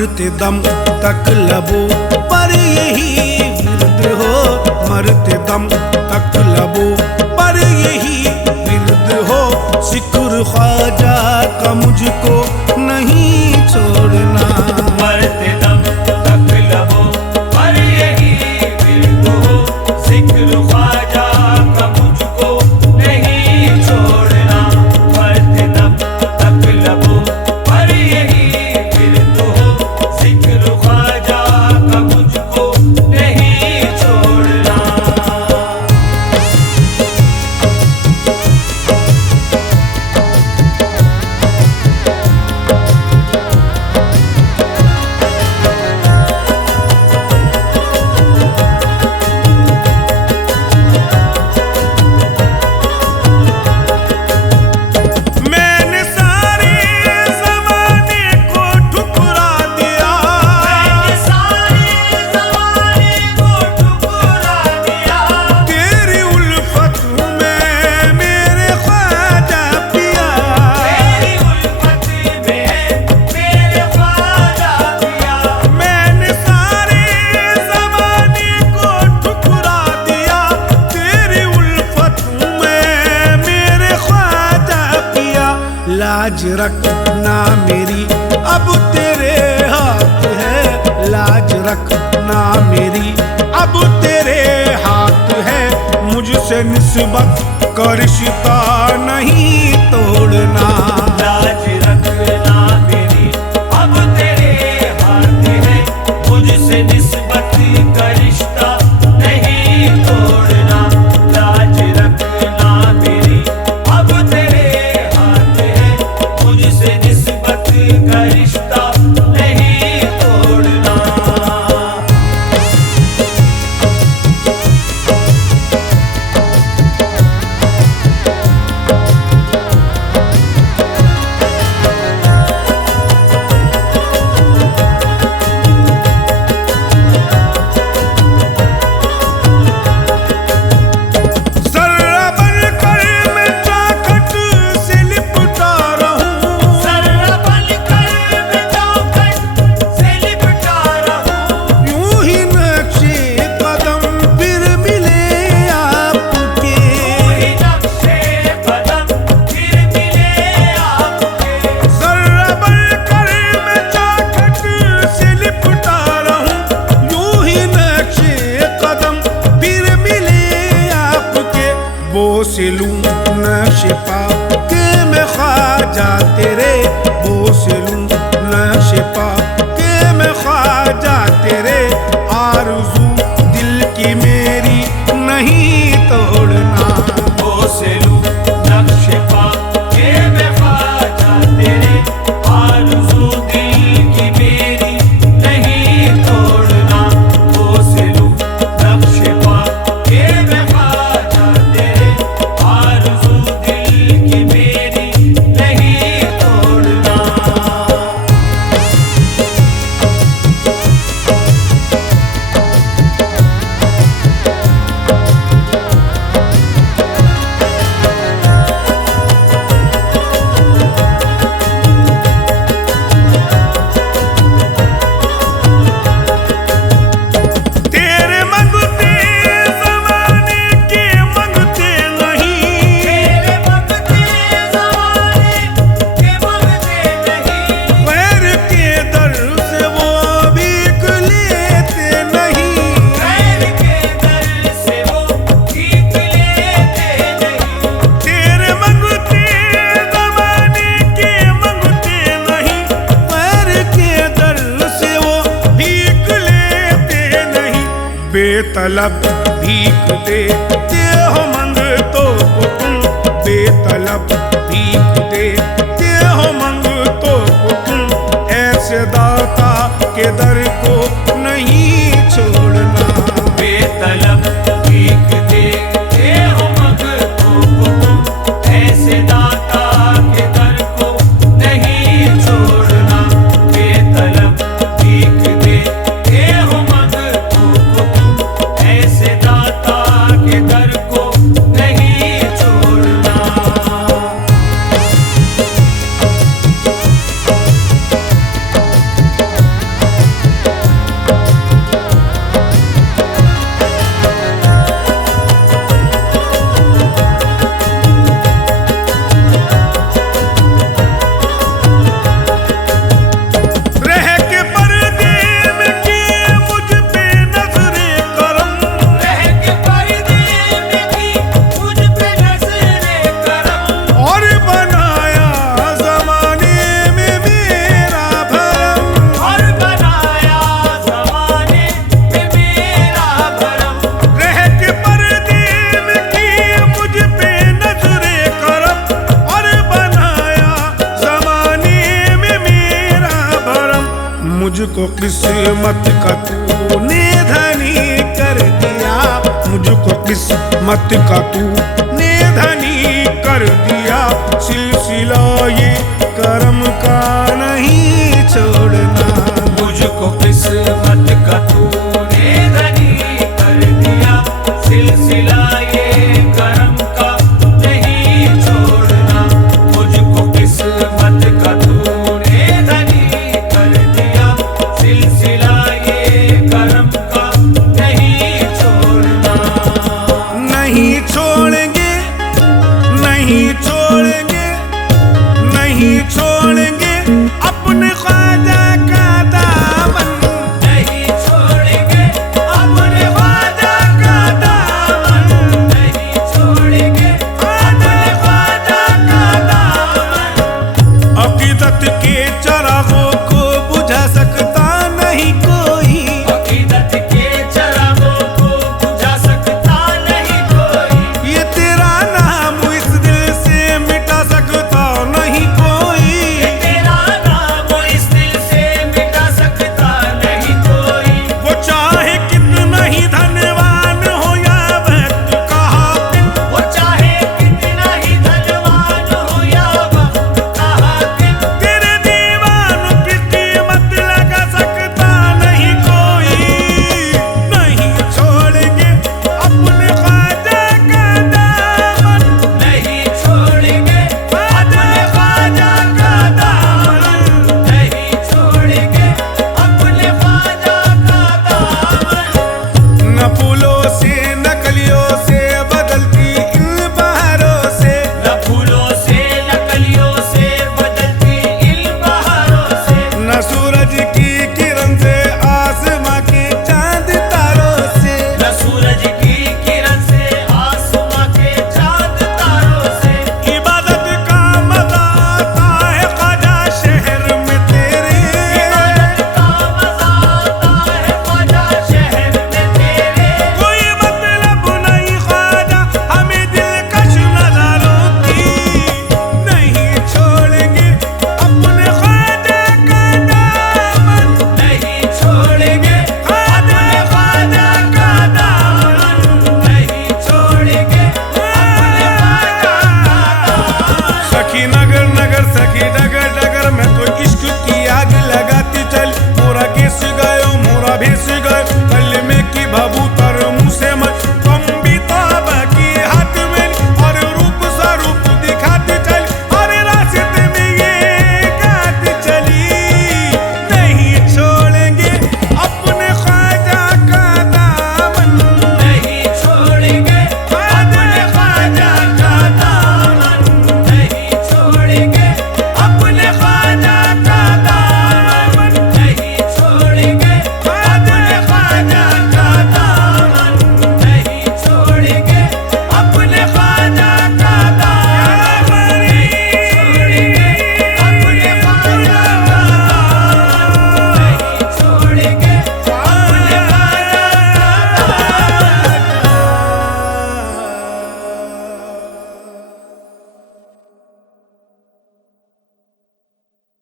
मरते दम तक लबों पर यही विरद हो, मरते दम तक लबों पर यही विरद हो। जिक्र ख्वाजा का मुझको नहीं छोड़ना, मरते दम तक लबों पर यही विरद हो। जिक्र ख्वाजा का मुझको नहीं छोड़ना, मरते दम तक लबों पर यही विरद हो। जिक्र ख्वाजा का मुझको नहीं छोड़ना। मैंने सारे ज़माने को ठुकरा दिया, मैंने सारे ज़माने को ठुकरा दिया। तेरी उल्फत में मेरे ख्वाजा पिया, तेरी उल्फत में मेरे ख्वाजा पिया। मैंने सारे ज़माने को ठुकरा दिया, तेरी उल्फत में मेरे ख्वाजा पिया। लाज रखना मेरी अब तेरे हाथ है, लाज रखना मेरी अब तेरे हाथ है। मुझसे निस्बत का रिश्ता नहीं तोड़ना, लाज रखना मेरी अब तेरे हाथ है। मुझसे निस्बत का रिश्ता नहीं तोड़ना, लाज रखना मेरी अब तेरे हाथ है। मुझसे निस्बत का रिश्ता नहीं तोड़ना। ज़र्रा बनकर मैं चौखट से लिपटा रहूं, ज़र्रा बनकर मैं चौखट से लिपटा रहूं। यूं ही नक्शे कदम फिर मिले आपके, वही नक्शे कदम फिर मिले आपके। ज़र्रा बनकर मैं चौखट से लिपटा रहूं, यूं ही नक्शे कदम फिर मिले आपके। बोस लूं नक्शे पा के मैं ख्वाजा तेरे, बोस लूं नक्शे पा के मैं ख्वाजा तेरे। आरज़ू दिल की मेरी नहीं तोड़ना, बोसलू नक्शे पा के मैं ख्वाजा तेरे। आरज़ू दिल की मेरी नहीं तोड़ना, बोसलू नक्शे पा के मैं ख्वाजा तेरे। आरज़ू दिल की मेरी नहीं तोड़ना। तेरे मंगते ज़माने के मंगते नहीं, तेरे मंगते ज़माने के मंगते नहीं। गैर के दर से वो भीख लेते नहीं, गैर के दर से वो भीख लेते नहीं। तेरे मंगते ज़माने के मंगते नहीं, गैर के दर से वो भीख लेते नहीं। बेतलब भीख देते हो मंगतों को तुम, बेतलब भीख देते हो मंगतों को तुम। ऐसे दाता के दर को नहीं छोड़ना, बेतलब भीख देते हो मंगतों को तुम। ऐसे दाता के दर को नहीं छोड़ना, बेतलब भीख देते हो मंगतों को तुम। ऐसे दाता के दर को नहीं छोड़ना। किस्मत का तूने धनी कर दिया, मुझको किस्मत का तूने धनी कर दिया। सिलसिला ये करम का नहीं छोड़ना, मुझको किस्मत का तूने धनी कर दिया, सिलसिला ये करम का नहीं छोड़ना। मुझको किस्मत का तूने धनी कर दिया, सिलसिला ये करम का नहीं छोड़ना। नहीं छोड़ेंगे, नहीं छोड़ेंगे, नहीं छोड़ेंगे अपने ख्वाजा का दामन, नहीं छोड़ेंगे अपने ख्वाजा का दामन, नहीं छोड़ेंगे अपने ख्वाजा का दामन। अकीदत के चरागों को बुझा सकता नहीं कोई, अकीदत के चरागों को बुझा सकता नहीं कोई, ये तेरा नाम इस दिल से मिटा सकता नहीं कोई। ये तेरा नाम इस दिल से मिटा सकता नहीं कोई। वो चाहे कितना ही धनवान हो या वक्त का हाकिम, वो चाहे कितना ही धनवान हो या वक्त का हाकिम, तेरे दीवानों की कीमत लगा सकता नहीं कोई। नहीं छोड़ेंगे अपने ख्वाजा का दामन, नहीं छोड़ेंगे अपने ख्वाजा का दामन, नहीं छोड़ेंगे अपने ख्वाजा का दामन। न फूलों से